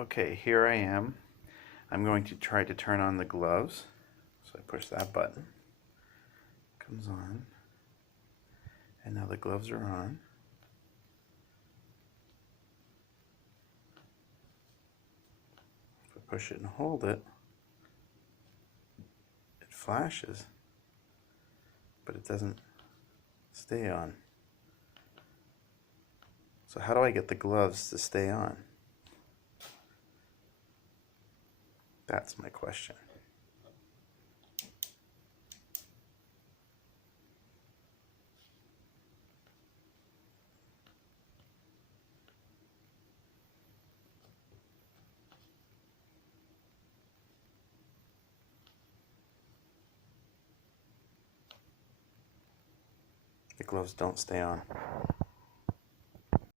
Okay, here I am. I'm going to try to turn on the gloves. So I push that button. Comes on. And now the gloves are on. If I push it and hold it, it flashes, but it doesn't stay on. So how do I get the gloves to stay on? That's my question. The gloves don't stay on.